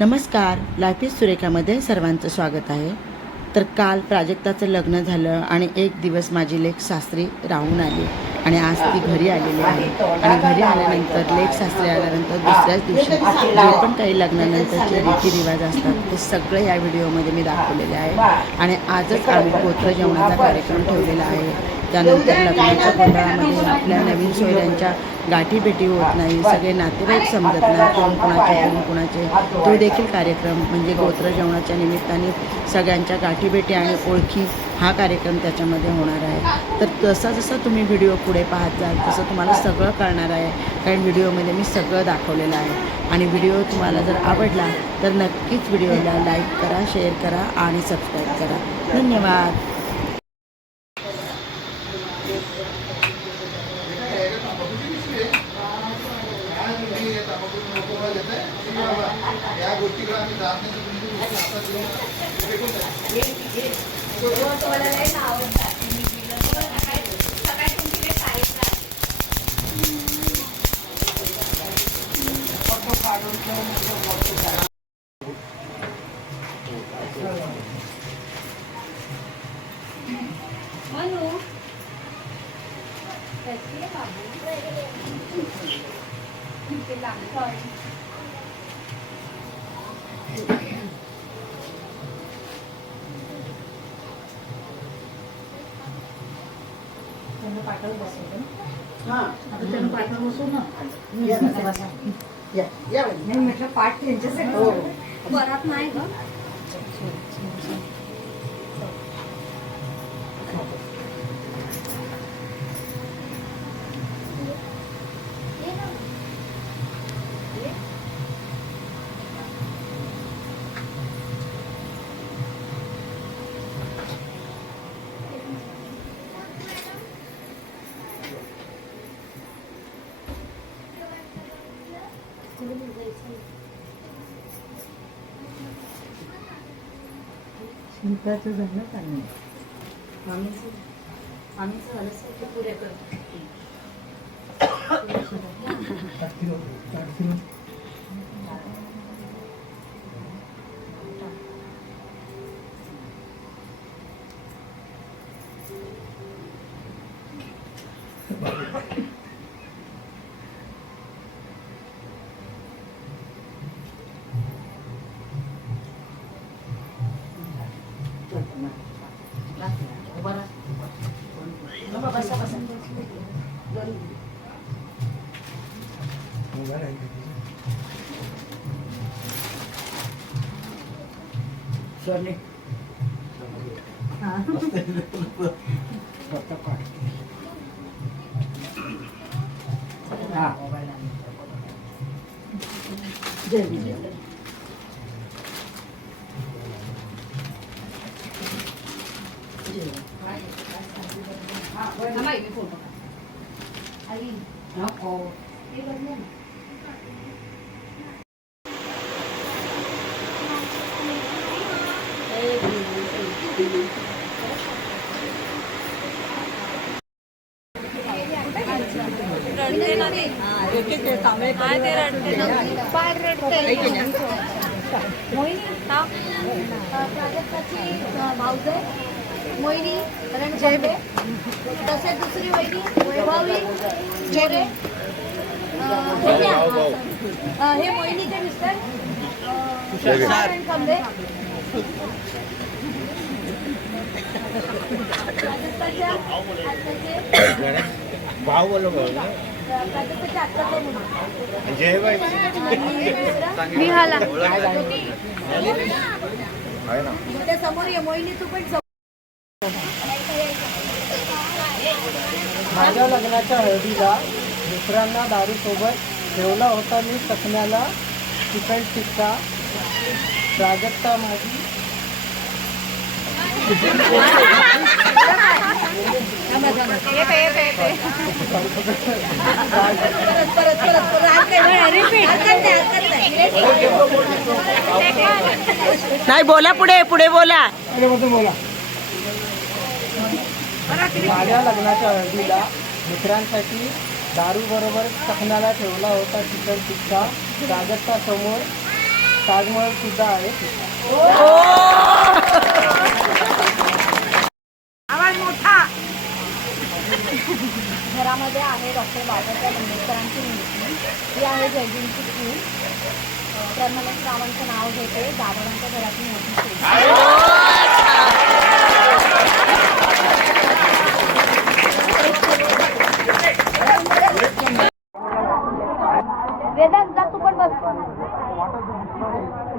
नमस्कार life is सुरेखामध्ये सर्वांचं स्वागत आहे. तर काल प्राजक्ताचं लग्न झालं आणि एक दिवस माझी लेख सासरी राहून आली आणि आज ती घरी आलेली आहे. आणि घरी आल्यानंतर लेख सासरी आल्यानंतर दुसऱ्याच दिवशी जे पण काही लग्नानंतरचे रीतिरिवाज असतात ते सगळे या व्हिडिओमध्ये मी दाखवलेले आहे. आणि आजच आम्ही गोत्र जेवणाचा कार्यक्रम ठेवलेला आहे. त्यानंतर लग्नाच्या गोंधळामध्ये आपल्या नवीन सोयऱ्यांच्या गाठीभेटी होत नाही सगळे नातेवाईक समजत नाही कोण कोणाचे कोण कोणाचे. तो देखील कार्यक्रम म्हणजे गोत्र जेवणाच्या निमित्ताने सगळ्यांच्या गाठीभेटी आणि ओळखी हा कार्यक्रम त्याच्यामध्ये होणार आहे. तर जसा जसा तुम्ही व्हिडिओ पुढे पाहत जाल तसं तुम्हाला सगळं कळणार आहे कारण व्हिडिओमध्ये मी सगळं दाखवलेलं आहे. आणि व्हिडिओ तुम्हाला जर आवडला तर नक्कीच व्हिडिओला लाईक करा शेअर करा आणि सबस्क्राईब करा. धन्यवाद. या गोष्टीकडे आम्ही जात नाही तर तुमची गोष्टी हातात घेऊन फेकून पाठवून बसेल हां. आता त्यांना पाठवून बसू ना. या. या. नाही म्हटलं पाठ त्यांच्यासाठी. हो. परत नाही ग. शिल्पाचं झालं का नाही? आम्हीच आम्हीच झालं सगळं पुरे करतो. बसा सोने जय विजय नको पाय रडते मोहिनी हा प्राजक्ताची भाऊज मोहिनी रणजयबे तसेच दुसरी वहिनी वैभवी जोरे अं, धन्या. अं, हे मोहिनीचे मिस्टर अं, नारायण कांबळे मोहिनी आत्याचे भाव बोलो भाऊ प्राजक्ताच्या आत्याचे मुलं जय बाई निघाला आहे ना? समोर ये मोहिनी तू पण माझ्या लग्नाच्या हळदीला दुसऱ्यांना दारू सोबत ठेवला होता मी चकण्याला चिकन टिक्का प्राजक्ता माझी परत परत परत परत रिपीट नाही बोला पुढे पुढे बोला. माझ्या लग्नाच्या हळदीला मित्रांसाठी दारू बरोबर चखण्याला ठेवला होता चिकन टिक्का राजस्थान समोर ताजमहल सुद्धा आहे घरामध्ये आहे डॉक्टर बाबासाहेब आंबेडकरांची मूर्ती. ही आहे जयजींची स्कूल मला श्रावणचं नाव घेते. दादावांच्या घराची मूर्ती वेदांत जा तू पण बस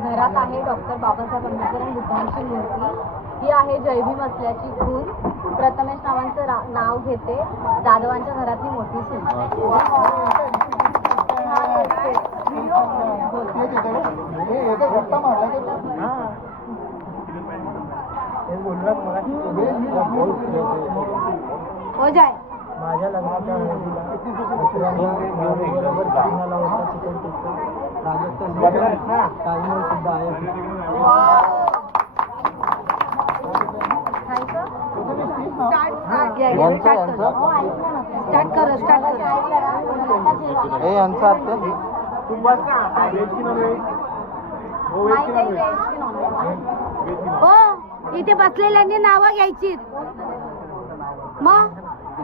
घरात आहे डॉक्टर बाबासाहेब आंबेडकर बुद्धांची मूर्ती. ही आहे जयभीम असल्याची खून प्रथमेश नावांचं रा- नाव घेते. जाधवांच्या घरातली मोठी सून. हो. जाय. माझ्या लग्नाच्या हळदीला मित्रांना घेऊन बरोबर लग्नाला होता चिकन टिक्का राजस्थान ताजमहल सुद्धा आहे स्टार्ट कर. स्टार्ट कर. हे यांचा अर्थ हो इथे बसलेल्यांनी नावं घ्यायची. मग?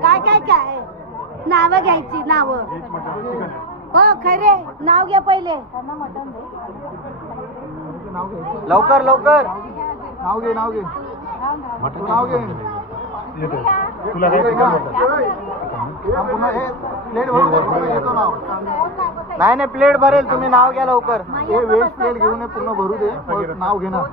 काय काय काय? नावं घ्यायची नावं. हो खरे. नाव घ्या पहिले. लवकर लवकर. नाव घे नाव घे. नाव घे. तुला काय पुन्हा हे प्लेट भरून घेतो नाव. नाही नाही प्लेट भरेल. तुम्ही नाव घ्या लवकर. हे वेस्ट प्लेट घेऊन ये, पूर्ण भरू दे. नाव घेणार